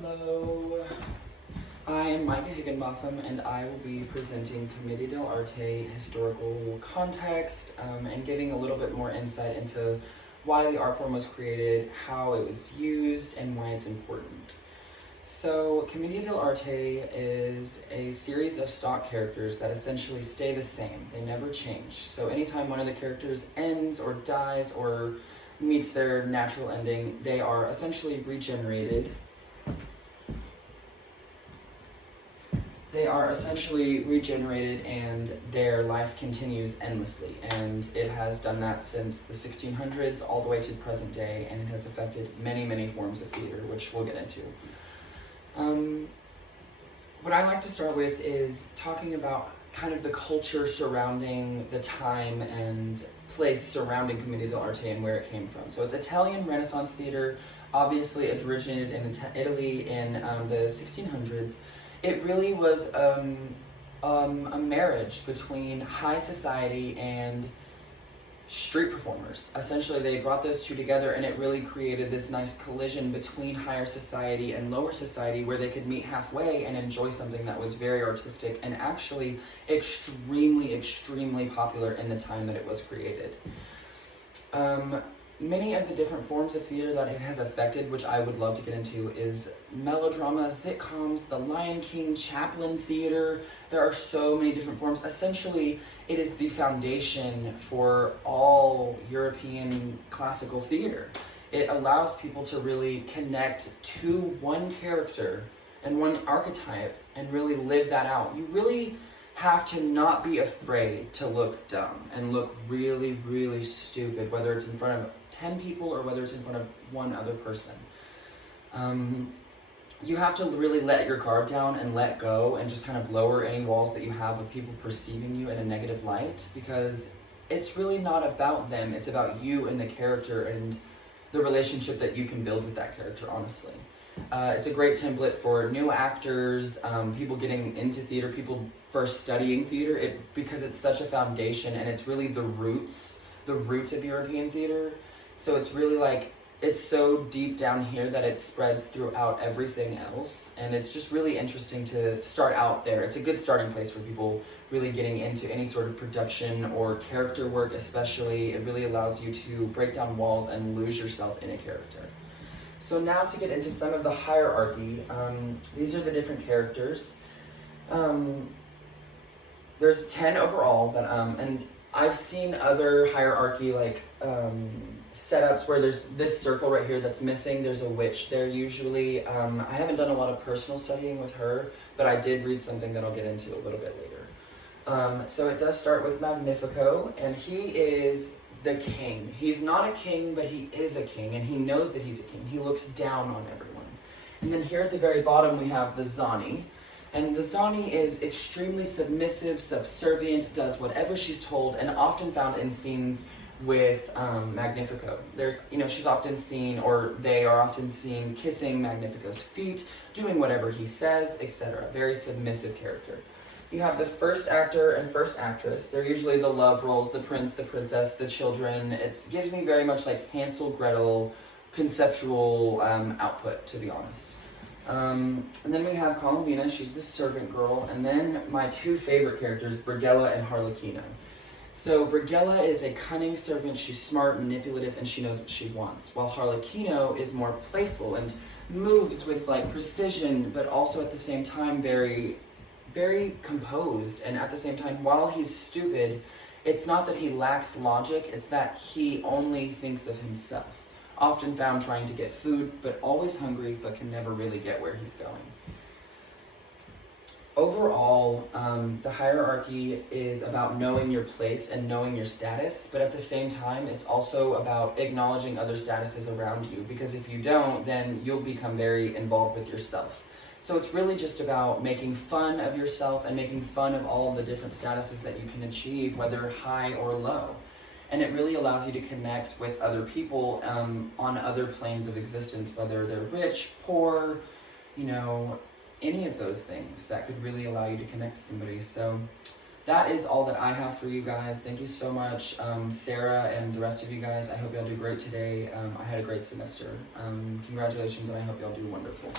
Hello, I'm Micah Higginbotham, and I will be presenting Commedia dell'arte historical context and giving a little bit more insight into why the art form was created, how it was used, and why it's important. So, Commedia dell'arte is a series of stock characters that essentially stay the same. They never change. So anytime one of the characters ends or dies or meets their natural ending, they are essentially regenerated. And their life continues endlessly. And it has done that since the 1600s all the way to the present day, and it has affected many, many forms of theater, which we'll get into. What I like to start with is talking about kind of the culture surrounding the time and place surrounding Commedia dell'arte and where it came from. So it's Italian Renaissance theater. Obviously, it originated in Italy in the 1600s. It really was a marriage between high society and street performers. Essentially, they brought those two together, and it really created this nice collision between higher society and lower society where they could meet halfway and enjoy something that was very artistic and actually extremely, extremely popular in the time that it was created. Many of the different forms of theater that it has affected, which I would love to get into, is melodrama, sitcoms, The Lion King, Chaplin theater. There are so many different forms. Essentially, it is the foundation for all European classical theater. It allows people to really connect to one character and one archetype and really live that out. You really have to not be afraid to look dumb and look really, really stupid, whether it's in front of 10 people or whether it's in front of one other person. You have to really let your guard down and let go and just kind of lower any walls that you have of people perceiving you in a negative light, because it's really not about them. It's about you and the character and the relationship that you can build with that character, honestly. It's a great template for new actors, people getting into theater, people first studying theater, because it's such a foundation and it's really the roots of European theater. So it's really like, it's so deep down here that it spreads throughout everything else, and it's just really interesting to start out there. It's a good starting place for people really getting into any sort of production or character work especially. It really allows you to break down walls and lose yourself in a character. So now to get into some of the hierarchy, these are the different characters. There's 10 overall, but and I've seen other hierarchy setups where there's this circle right here that's missing. There's a witch there usually. I haven't done a lot of personal studying with her, but I did read something that I'll get into a little bit later. So it does start with Magnifico, and he is the king. He's not a king, but he is a king, and he knows that he's a king. He looks down on everyone. And then here at the very bottom we have the Zani. And the Zani is extremely submissive, subservient, does whatever she's told, and often found in scenes with Magnifico. She's often seen, or they are often seen, kissing Magnifico's feet, doing whatever he says, etc. Very submissive character. You have the first actor and first actress. They're usually the love roles, the prince, the princess, the children. It gives me very much like Hansel, Gretel, conceptual output, to be honest. And then we have Colombina, she's the servant girl, and then my two favorite characters, Brighella and Harlequino. So Brighella is a cunning servant, she's smart, manipulative, and she knows what she wants, while Harlequino is more playful and moves with precision, but also at the same time very, very composed, and at the same time, while he's stupid, it's not that he lacks logic, it's that he only thinks of himself. Often found trying to get food, but always hungry, but can never really get where he's going. Overall, the hierarchy is about knowing your place and knowing your status, but at the same time, it's also about acknowledging other statuses around you, because if you don't, then you'll become very involved with yourself. So it's really just about making fun of yourself and making fun of all of the different statuses that you can achieve, whether high or low. And it really allows you to connect with other people on other planes of existence, whether they're rich, poor, any of those things that could really allow you to connect to somebody. So that is all that I have for you guys. Thank you so much, Sarah and the rest of you guys. I hope y'all do great today. I had a great semester. Congratulations, and I hope y'all do wonderful.